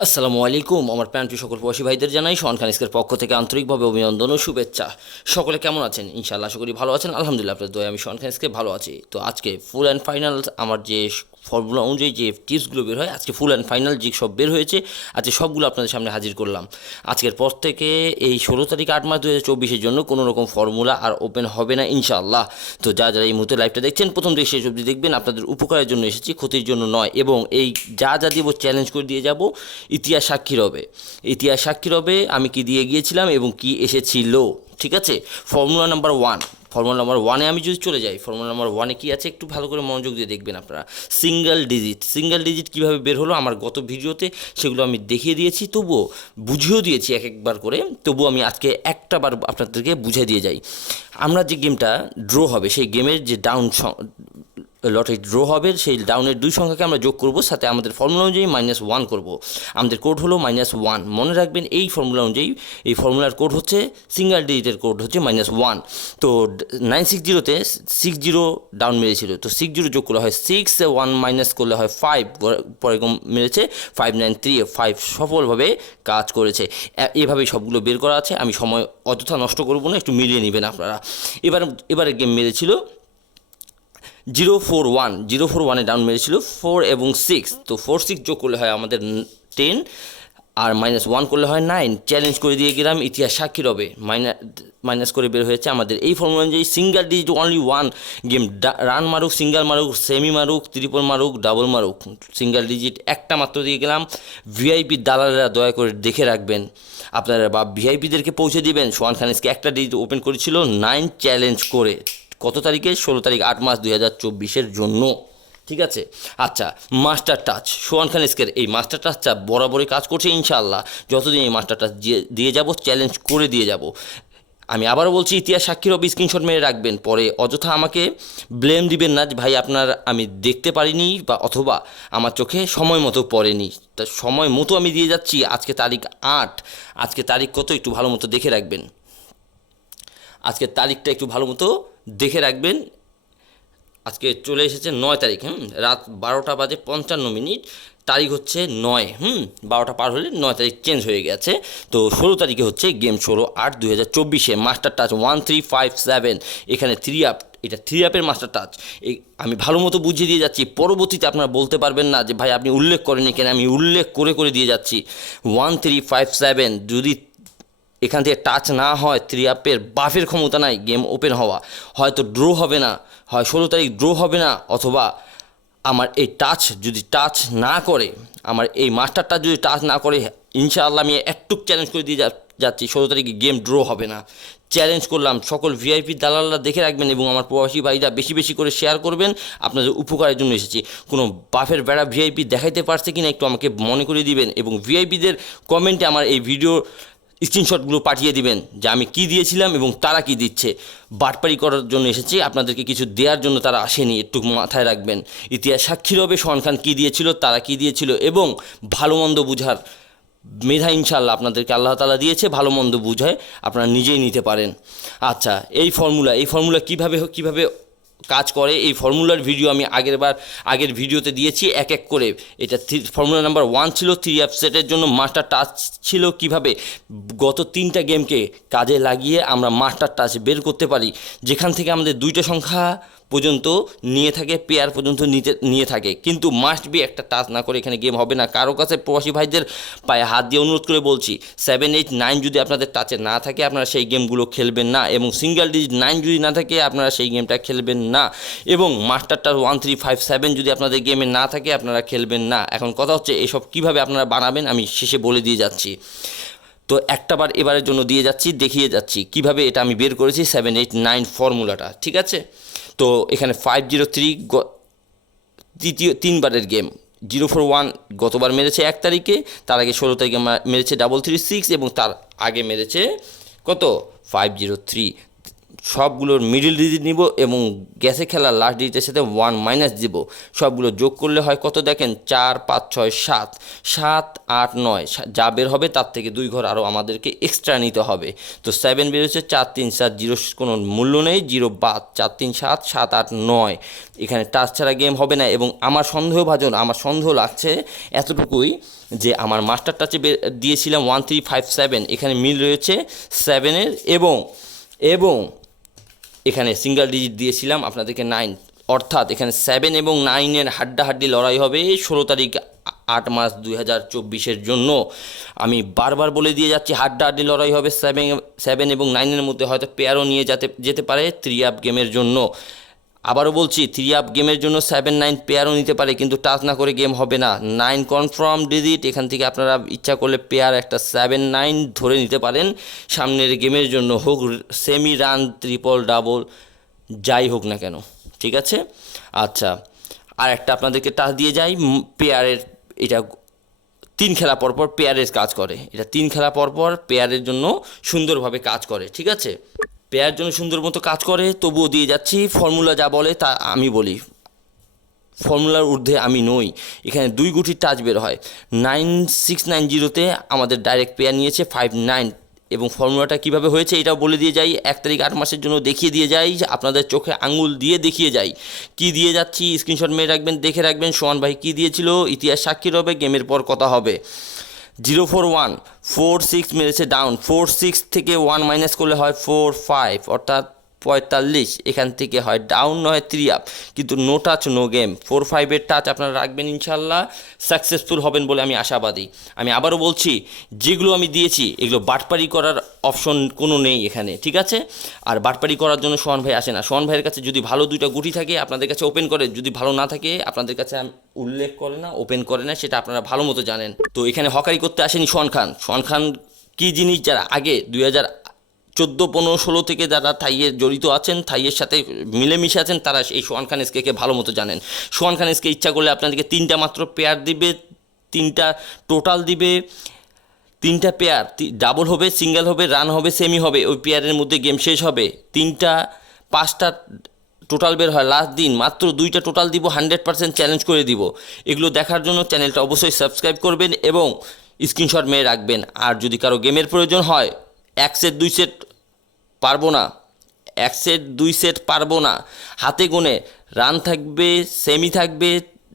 আসসালামু আলাইকুম। আমার প্রাণপ্রিয় সকল প্রবাসী ভাইদের জানাই শোয়ান খান স্কের পক্ষ থেকে আন্তরিকভাবে অভিনন্দন ও শুভেচ্ছা। সকলে কেমন আছেন? ইনশাআল্লাহ আশা করি ভালো আছেন। আলহামদুলিল্লাহ আপনার দয়ায় আমি শোয়ান খান স্কে ভালো আছি। তো আজকে ফুল অ্যান্ড ফাইনাল আমার যে ফর্মুলা অনুযায়ী যে টিপসগুলো বের হয়, আজকে ফুল অ্যান্ড ফাইনাল যে সব বের হয়েছে, আজকে সবগুলো আপনাদের সামনে হাজির করলাম। আজকের পর থেকে এই 16 তারিখ 8 মাস 2024-এর জন্য কোনো রকম ফর্মুলা আর ওপেন হবে না ইনশাআল্লাহ। তো যারা এই মুহূর্তে লাইভটা দেখছেন প্রথম থেকে শেষ অবধি দেখবেন, আপনাদের উপকারের জন্য এসেছি, ক্ষতির জন্য নয়। এবং এই যা দিব চ্যালেঞ্জ করে দিয়ে যাব, ইতিহাস সাক্ষী রবে। ইতিহাস সাক্ষী রবে আমি কি দিয়ে গিয়েছিলাম এবং কি এসেছিল। ঠিক আছে, ফর্মুলা নাম্বার 1। ফর্মুলা নাম্বার 1-এ আমি যদি চলে যাই, ফর্মুলা নাম্বার 1-এ কী আছে একটু ভালো করে মনোযোগ দিয়ে দেখবেন আপনারা। সিঙ্গেল ডিজিট কীভাবে বের হলো আমার গত ভিডিওতে সেগুলো আমি দেখিয়ে দিয়েছি, তবুও বুঝিয়েও দিয়েছি এক একবার করে। তবুও আমি আজকে একটা বার আপনাদেরকে বুঝিয়ে দিয়ে যাই। আমরা যে গেমটা ড্র হবে, সেই গেমের যে লটে ড্র হবে, সেই ডাউনের 2 সংখ্যাকে আমরা যোগ করব, সাথে আমাদের ফর্মুলা অনুযায়ী -1 করব। আমাদের কোড হলো -1। মনে রাখবেন এই ফর্মুলা অনুযায়ী, এই ফর্মুলার কোড হচ্ছে, সিঙ্গেল ডিজিটের কোড হচ্ছে -1। তো 960-তে 60 ডাউন মেরেছিল, তো 60 যোগ করলে হয় 6, 1 মাইনাস করলে হয় 5, পরে মেরেছে 593, 5 সফলভাবে কাজ করেছে। এভাবেই সবগুলো বের করা আছে, আমি সময় অযথা নষ্ট করব না, একটু মিলিয়ে নেবেন আপনারা। এবারে গেম মেরেছিল 041 ডাউন মেরেছিল 4 এবং 6। তো 4 6 যোগ করলে হয় আমাদের 10, আর -1 করলে হয় 9। চ্যালেঞ্জ করে দিয়ে গেলাম, ইতিহাস সাক্ষী রবে। মাইনাস করে বের হয়েছে আমাদের এই ফর্মুলা অনুযায়ী single digit only 1 game. Run মারুক, সিঙ্গেল মারুক, সেমি মারুক, ট্রিপল মারুক, ডাবল মারুক, সিঙ্গেল ডিজিট একটা মাত্র দিয়ে গেলাম। ভিআইপি দালালেরা দয়া করে দেখে রাখবেন আপনারা, বা ভিআইপিদেরকে পৌঁছে দিবেন। সোহান খানিজকে একটা ডিজিট ওপেন করেছিল 9 চ্যালেঞ্জ করে। কত তারিখে? 16 তারিখ 8 মাস 2024-এর জন্য। ঠিক আছে, আচ্ছা, মাস্টার টাচ সোহান খান স্কের এই মাস্টার টাচটা বরাবরই কাজ করছে ইনশাআল্লাহ। যতদিন এই মাস্টার টাচ দিয়ে যাব, চ্যালেঞ্জ করে দিয়ে যাব। আমি আবারও বলছি, ইতিহাস সাক্ষী রবি, স্ক্রিনশট মেরে রাখবেন। পরে অযথা আমাকে ব্লেম দিবেন না যে ভাই আপনার আমি দেখতে পারিনি, বা অথবা আমার চোখে সময় মতো পড়েনি। তা সময় মতো আমি দিয়ে যাচ্ছি। আজকে তারিখ 8, আজকে তারিখ কত একটু ভালো মতো দেখে রাখবেন। আজকের তারিখটা একটু ভালো মতো দেখে রাখবেন। আজকে চলে এসেছে 9 তারিখ, রাত 12টা বাজে 55 মিনিট। তারিখ হচ্ছে 9, 12টা পার হলে 9 তারিখ চেঞ্জ হয়ে গেছে। তো 16 তারিখে হচ্ছে গেম 16/8/2024-এ মাস্টার টাচ 1357। এখানে 3 আপ, এটা 3 আপের মাস্টার টাচ। আমি ভালো মতো বুঝিয়ে দিয়ে যাচ্ছি, পরবর্তীতে আপনারা বলতে পারবেন না যে ভাই আপনি উল্লেখ করেননি কেন। আমি উল্লেখ করে দিয়ে যাচ্ছি। 1357 যদি এখান থেকে টাচ না হয়, 3 আপের বাফের ক্ষমতা নাই গেম ওপেন হওয়া। হয়তো ড্র হবে না, হয় 16 তারিখ ড্র হবে না, অথবা আমার এই টাচ না করে, আমার এই মাস্টারটা যদি টাচ না করে, ইনশাআল্লাহ আমি একটুক চ্যালেঞ্জ করে দিয়ে যাচ্ছি 16 তারিখে গেম ড্র হবে না। চ্যালেঞ্জ করলাম। সকল ভিআইপি দালালরা দেখে রাখবেন এবং আমার প্রবাসী ভাইরা বেশি বেশি করে শেয়ার করবেন, আপনাদের উপকারের জন্য এসেছি। কোনো বাফের বেড়া ভিআইপি দেখাইতে পারছে কিনা একটু আমাকে মনে করে দিবেন, এবং ভিআইপিদের কমেন্টে আমার এই ভিডিও স্ক্রিনশটগুলো পাঠিয়ে দিবেন যে আমি কি দিয়েছিলাম এবং তারা কি দিচ্ছে। বাটপারি করার জন্য এসেছি, আপনাদেরকে কিছু দেওয়ার জন্য তারা আসেনি, একটু মাথায় রাখবেন। ইতিহাস সাক্ষী রবে সোহান খান কী দিয়েছিল, তারা কি দিয়েছিল, এবং ভালো মন্দ বুঝার মেধা ইনশাআল্লাহ আপনাদেরকে আল্লাহ তাআলা দিয়েছে। ভালো মন্দ বুঝায় আপনারা নিজেই নিতে পারেন। আচ্ছা, এই ফর্মুলা কীভাবে কাজ করে, এই ফর্মুলার ভিডিও আমি আগের ভিডিওতে দিয়েছি এক এক করে। এটা ফর্মুলা নাম্বার 1 ছিল 3 আপসেটের জন্য। মাস্টার টাচ ছিল কিভাবে গত 3টা গেমকে কাজে লাগিয়ে আমরা মাস্টার টাচ বের করতে পারি, যেখান থেকে আমাদের 2টা সংখ্যা পর্যন্ত নিয়ে থাকে, পেয়ার পর্যন্ত নিয়ে থাকে। কিন্তু মাস্ট বি একটা টাচ না করে এখানে গেম হবে না। কারো কাছে প্রবাসী ভাইদের পায়ে হাত দিয়ে অনুরোধ করে বলছি, 7 8 9 যদি আপনাদের টাচে না থাকে আপনারা সেই গেমগুলো খেলবেন না, এবং সিঙ্গেল ডিজিট 9 যদি না থাকে আপনারা সেই গেমটা খেলবেন না, এবং মাস্টারটার 1357 যদি আপনাদের গেমে না থাকে আপনারা খেলবেন না। এখন কথা হচ্ছে এসব কিভাবে আপনারা বানাবেন আমি শেষে বলে দিয়ে যাচ্ছি। তো একটাবার এবারের জন্য দিয়ে যাচ্ছি, দেখিয়ে যাচ্ছি কিভাবে এটা আমি বের করেছি 7 8 9 ফর্মুলাটা। ঠিক আছে, তো এখানে 503 তৃতীয় 3বারের গেম। 041 গতবার মেরেছে 1 তারিখে, তার আগে 16 তারিখে মেরেছে 336, এবং তার আগে মেরেছে কত 503। সবগুলোর মিডিল ডিজিট নিব এবং গ্যাসে খেলার লাস্ট ডিজিটের সাথে 1 মাইনাস দিব। সবগুলো যোগ করলে হয় কত দেখেন, 4 5 6 7, 7 8 9, যা বের হবে তার থেকে 2 ঘর আরও আমাদেরকে এক্সট্রা নিতে হবে। তো 7 বের হচ্ছে 4 3 7, 0 কোনো মূল্য নেই, 0 বাদ, 4 3 7 7 8 9। এখানে টাচ ছাড়া গেম হবে না। এবং আমার সন্দেহ লাগছে এতটুকুই যে আমার মাস্টার টাচে দিয়েছিলাম 1 3 5 7, এখানে মিল রয়েছে 7-এর এবং এখানে সিঙ্গেল ডিজিট দিয়েছিলাম আপনাদেরকে 9, অর্থাৎ এখানে 7 এবং 9-এর হাড্ডাহাড্ডি লড়াই হবে 16 তারিখ 8 মার্চ 2024-এর জন্য। আমি বারবার বলে দিয়ে যাচ্ছি, হাড্ডাহাড্ডি লড়াই হবে 7 এবং 9-এর মধ্যে, হয়তো পেয়ারও নিয়ে যেতে পারে 3 আপ গেমের জন্য। আবারও বলছি, 3 আপ গেমের জন্য 7 9 পেয়ারও নিতে পারে, কিন্তু টাচ না করে গেম হবে না। 9 কনফার্ম ডিজিট, এখান থেকে আপনারা ইচ্ছা করলে পেয়ার একটা 7 9 ধরে নিতে পারেন সামনের গেমের জন্য, হোক সেমি, রান, ট্রিপল, ডাবল, যাই হোক না কেন, ঠিক আছে। আচ্ছা, আর একটা আপনাদেরকে টাচ দিয়ে যাই, পেয়ারের, এটা 3 খেলা পরপর পেয়ারের কাজ করে, এটা 3 খেলা পরপর পেয়ারের জন্য সুন্দরভাবে কাজ করে, ঠিক আছে। পেয়ার জন্য সুন্দর মতো কাজ করে, তবুও দিয়ে যাচ্ছি। ফর্মুলা যা বলে তা আমি বলি, ফর্মুলার ঊর্ধ্বে আমি নই। এখানে 2 গুটির টাচ বের হয়। 9690-তে আমাদের ডাইরেক্ট পেয়ার নিয়েছে 5 9, এবং ফর্মুলাটা কীভাবে হয়েছে এটাও বলে দিয়ে যাই। 1 তারিখ 8 মাসের জন্য দেখিয়ে দিয়ে যাই, আপনাদের চোখে আঙুল দিয়ে দেখিয়ে যাই কি দিয়ে যাচ্ছি। স্ক্রিনশট মেরে রাখবেন, দেখে রাখবেন সোহান ভাই কী দিয়েছিল, ইতিহাস সাক্ষী রবে, গেমের পর কথা হবে। 0 4 1 4 6 মেরেছে ডাউন, 4 6 থেকে 1 মাইনাস করলে হয় 4 5, অর্থাৎ 45। এখান থেকে হয় ডাউন, নয় 3 আপ, কিন্তু নো টাচ নো গেম। 4 5-এর টাচ আপনারা রাখবেন, ইনশাল্লাহ সাকসেসফুল হবেন বলে আমি আশাবাদী। আমি আবারও বলছি, যেগুলো আমি দিয়েছি এগুলো বাটপারি করার অপশন কোনো নেই এখানে, ঠিক আছে। আর বাটপারি করার জন্য সোহান ভাই আসে না। সোহান ভাইয়ের কাছে যদি ভালো 2টা গুটি থাকে আপনাদের কাছে ওপেন করে, যদি ভালো না থাকে আপনাদের কাছে উল্লেখ করে না, ওপেন করে না, সেটা আপনারা ভালো মতো জানেন। তো এখানে হকারি করতে আসেনি সোহান খান কী জিনিস, যারা আগে 2014 15 16 থেকে যারা থাইয়ে জড়িত আছেন, থাইয়ের সাথে মিলেমিশে আছেন, তারা এই সোহান খান এসকে ভালো মতো জানেন। সোহান খান এসকে ইচ্ছা করলে আপনাদেরকে 3টা মাত্র পেয়ার দিবে, 3টা টোটাল দিবে, 3টা পেয়ার, ডাবল হবে, সিঙ্গেল হবে, রান হবে, সেমি হবে, ওই পেয়ারের মধ্যে গেম শেষ হবে। 3টা 5টা টোটাল বের হয় লাস্ট দিন, মাত্র 2টা টোটাল দিব, 100% চ্যালেঞ্জ করে দিব। এগুলো দেখার জন্য চ্যানেলটা অবশ্যই সাবস্ক্রাইব করবেন এবং স্ক্রিনশট মেরে রাখবেন। আর যদি কারো গেমের প্রয়োজন হয়, 1 সেট 2 সেট পারবো না, 1 সেট 2 সেট পারবো না, হাতে গুনে রান থাকবে, সেমি থাকবে,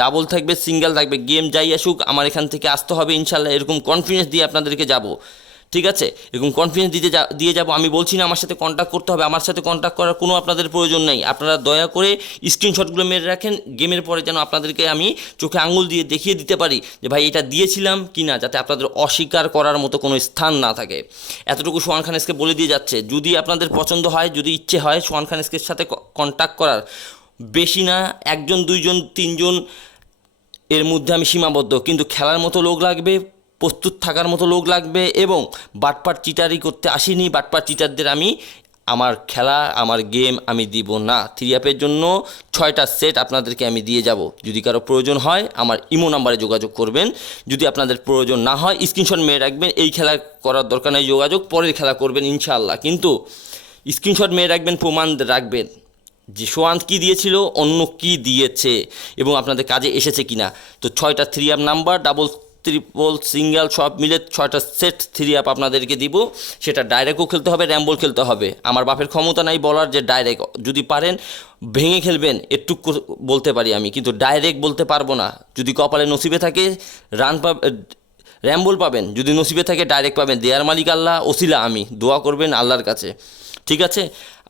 ডাবল থাকবে, সিঙ্গেল থাকবে, গেম যাই আসুক আমার এখান থেকে আসতে হবে ইনশাল্লাহ। এরকম কনফিডেন্স দিয়ে আপনাদেরকে যাব, ঠিক আছে। এরকম কনফিডেন্স দিয়ে যাব। আমি বলছি না আমার সাথে কন্ট্যাক্ট করতে হবে, আমার সাথে কন্ট্যাক্ট করার কোনো আপনাদের প্রয়োজন নেই। আপনারা দয়া করে স্ক্রিনশটগুলো মেরে রাখেন, গেমের পরে যেন আপনাদেরকে আমি চোখে আঙুল দিয়ে দেখিয়ে দিতে পারি যে ভাই এটা দিয়েছিলাম কি না, যাতে আপনাদের অস্বীকার করার মতো কোনো স্থান না থাকে। এতটুকু সোহান খান এসকে বলে দিয়ে যাচ্ছে। যদি আপনাদের পছন্দ হয়, যদি ইচ্ছে হয় সোহান খান এসকের সাথে কন্ট্যাক্ট করার, বেশি না, 1 জন 2 জন 3 জন এর মধ্যে আমি সীমাবদ্ধ, কিন্তু খেলার মতো লোক লাগবে, প্রস্তুত থাকার মতো লোক লাগবে, এবং বাটপার চিটারি করতে আসিনি। বাটপার চিটারদের আমি আমার খেলা, আমার গেম আমি দিব না। 3 অ্যাপের জন্য 6টা সেট আপনাদেরকে আমি দিয়ে যাব। যদি কারো প্রয়োজন হয় আমার ইমো নাম্বারে যোগাযোগ করবেন, যদি আপনাদের প্রয়োজন না হয় স্ক্রিনশট মেরে রাখবেন। এই খেলা করার দরকার নেই, যোগাযোগ পরের খেলা করবেন ইনশাআল্লাহ, কিন্তু স্ক্রিনশট মেরে রাখবেন, প্রমাণ রাখবেন যে সোহান কী দিয়েছিল, অন্য কি দিয়েছে, এবং আপনাদের কাজে এসেছে কিনা। তো 6টা 3 up number, double, triple, single সব মিলে 6টা সেট 3 আপ আপনাদেরকে দিব। সেটা ডাইরেক্টও খেলতে হবে, র্যাম্বল খেলতে হবে। আমার বাপের ক্ষমতা নাই বলার যে ডাইরেক্ট, যদি পারেন ভেঙে খেলবেন একটু বলতে পারি আমি, কিন্তু ডাইরেক্ট বলতে পারবো না। যদি কপালে নসিবে থাকে র্যাম্বল পাবেন, যদি নসিবে থাকে ডাইরেক্ট পাবেন। দেয়ার মালিক আল্লাহ, ওসিলা আমি, দোয়া করবেন আল্লাহর কাছে, ঠিক আছে।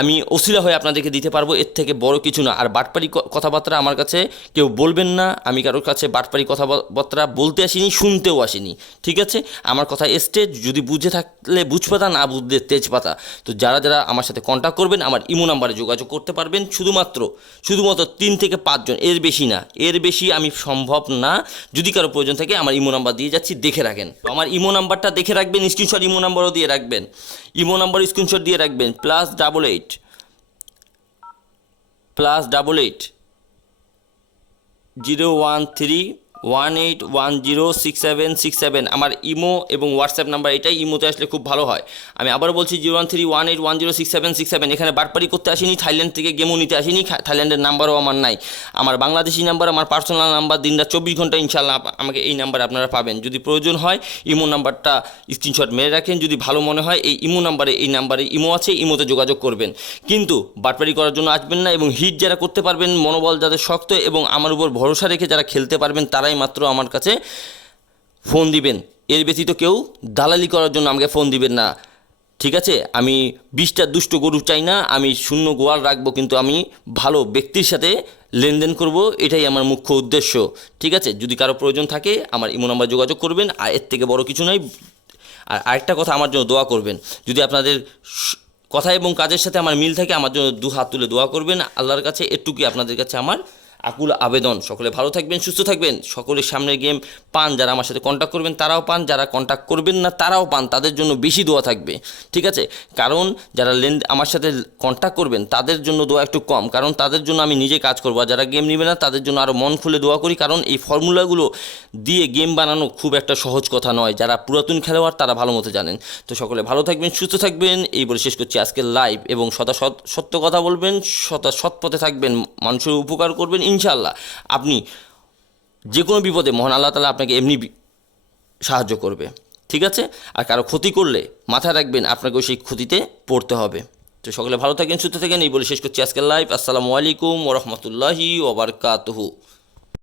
আমি ওসিলা হয়ে আপনাদেরকে দিতে পারবো, এর থেকে বড় কিছু না। আর বাটপারি কথাবার্তা আমার কাছে কেউ বলবেন না, আমি কারোর কাছে বাটপারি কথাবার্তা বলতে আসিনি, শুনতেও আসিনি, ঠিক আছে। আমার কথা স্টেজ, যদি বুঝে থাকলে বুঝপাতা, না বুঝলে তেজপাতা। তো যারা যারা আমার সাথে কন্ট্যাক্ট করবেন আমার ইমো নাম্বারে যোগাযোগ করতে পারবেন, শুধুমাত্র 3 থেকে 5 জন, এর বেশি না, এর বেশি আমি সম্ভব না। যদি কারো প্রয়োজন থাকে আমার ইমো নাম্বার দিয়ে যাচ্ছি, দেখে রাখেন। আমার ইমো নাম্বারটা দেখে রাখবেন, স্ক্রিনশট ইমো নাম্বারও দিয়ে রাখবেন, ইমো নাম্বার স্ক্রিনশট দিয়ে রাখবেন, +88 +88 013 018106767 আমার ইমো এবং হোয়াটসঅ্যাপ নাম্বার এটাই। ইমোতে আসলে খুব ভালো হয়। আমি আবার বলছি 01318106767। এখানে বাটপারি করতে আসিনি, থাইল্যান্ড থেকে গেমও নিতে আসিনি, থাইল্যান্ডের নাম্বারও আমার নাই। আমার বাংলাদেশি নাম্বার, আমার পার্সোনাল নাম্বার, দিনরাত 24 ঘন্টা ইনশাল্লাহ আমাকে এই নাম্বারে আপনারা পাবেন। যদি প্রয়োজন হয় ইমো নাম্বারটা স্ক্রিনশট মেরে রাখেন, যদি ভালো মনে হয় এই ইমো নাম্বারে, এই নাম্বারে ইমো আছে, ইমোতে যোগাযোগ করবেন। কিন্তু বাটপারি করার জন্য আসবেন না। এবং হিট যারা করতে পারবেন, মনোবল যাদের শক্ত এবং আমার উপর ভরসা রেখে যারা খেলতে পারবেন, তারাই মাত্র আমার কাছে ফোন দিবেন। এর ব্যতীত কেউ দালালি করার জন্য আমাকে ফোন দিবেন না, ঠিক আছে? আমি 20টা দুষ্ট গরু চাই না, আমি শূন্য গোয়াল রাখবো, কিন্তু আমি ভালো ব্যক্তির সাথে লেনদেন করব, এটাই আমার মুখ্য উদ্দেশ্য, ঠিক আছে? যদি কারো প্রয়োজন থাকে আমার ইমো নাম্বার যোগাযোগ করবেন, আর এর থেকে বড় কিছু নাই। আর আরেকটা কথা, আমার জন্য দোয়া করবেন। যদি আপনাদের কথা এবং কাজের সাথে আমার মিল থাকে, আমার জন্য 2 হাত তুলে দোয়া করবেন আল্লাহর কাছে, এটুকুই আপনাদের কাছে আমার আকুল আবেদন। সকলে ভালো থাকবেন, সুস্থ থাকবেন, সকলের সামনের গেম পান। যারা আমার সাথে কন্ট্যাক্ট করবেন তারাও পান, যারা কন্ট্যাক্ট করবেন না তারাও পান, তাদের জন্য বেশি দোয়া থাকবে, ঠিক আছে? কারণ যারা আমার সাথে কন্ট্যাক্ট করবেন তাদের জন্য দোয়া একটু কম, কারণ তাদের জন্য আমি নিজে কাজ করবো। আর যারা গেম নেবে না তাদের জন্য আরও মন খুলে দোয়া করি, কারণ এই ফর্মুলাগুলো দিয়ে গেম বানানো খুব একটা সহজ কথা নয়। যারা পুরাতন খেলোয়াড় তারা ভালো মতো জানেন। তো সকলে ভালো থাকবেন, সুস্থ থাকবেন, এই বলে শেষ করছি আজকের লাইভ। এবং সত্য কথা বলবেন, সৎ পথে থাকবেন, মানুষের উপকার করবেন, ইনশাল্লাহ আপনি যে কোনো বিপদে মহান আল্লাহ তাআলা আপনাকে এমনি সাহায্য করবে, ঠিক আছে? আর কারো ক্ষতি করলে মাথায় রাখবেন আপনাকেও সেই ক্ষতিতে পড়তে হবে। তো সকলে ভালো থাকেন, সুস্থ থাকেন, এই বলে শেষ করছি আজকের লাইভ। আসসালামু আলাইকুম ওয়া রাহমাতুল্লাহি ওয়া বারাকাতুহু।